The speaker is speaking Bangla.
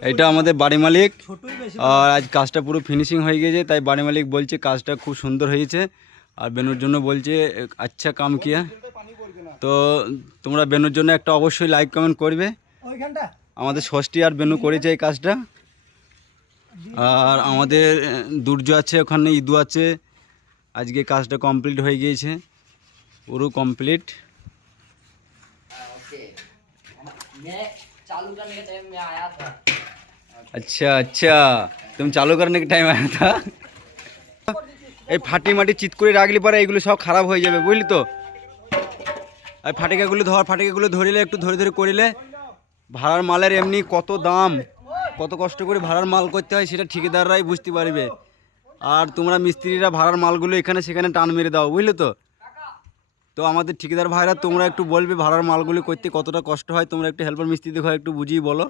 এটা আমাদের বাড়ি মালিক ছোটই বেশি আর আজ কাজটা পুরো ফিনিশিং হয়ে গেছে তাই বাড়ি মালিক বলছে কাজটা খুব সুন্দর হয়েছে আর বেনুর জন্য বলছে আচ্ছা কাম কিয়া তো তোমরা বেনুর জন্য একটা অবশ্যই লাইক কমেন্ট করবে ওইখানটা আমাদের ষষ্ঠী আর বেনু করেছে এই কাজটা আর আমাদের আহ, দুর্য আছে ওখানে ইদু আছে আজকে কাজটা কমপ্লিট হয়ে গিয়েছে পুরো কমপ্লিট ओके मैं चालू करने के टाइम में आया था अच्छा अच्छा तुम चालू करने के टाइम आया था এই ফাটি মাটি চিত করে রাখলে পরে এগুলো সব খারাপ হয়ে যাবে বুঝলি তো আর ফাটিকাগুলো ধর ফাটিকাগুলো ধরিলে একটু ধরে ধরে করিলে ভাড়ার মালের এমনি কত দাম কত কষ্ট করে ভাড়ার মাল করতে হয় সেটা ঠিকাদাররাই বুঝতে পারবে আর তোমরা মিস্ত্রিরা ভাড়ার মালগুলো এখানে সেখানে টান মেরে দাও বুঝলে তো তো আমাদের ঠিকাদার ভাইরা তোমরা একটু বলবে ভাড়ার মালগুলো করতে কতটা কষ্ট হয় তোমরা একটু হেল্পার মিস্ত্রি দেখো একটু বুঝিয়ে বলো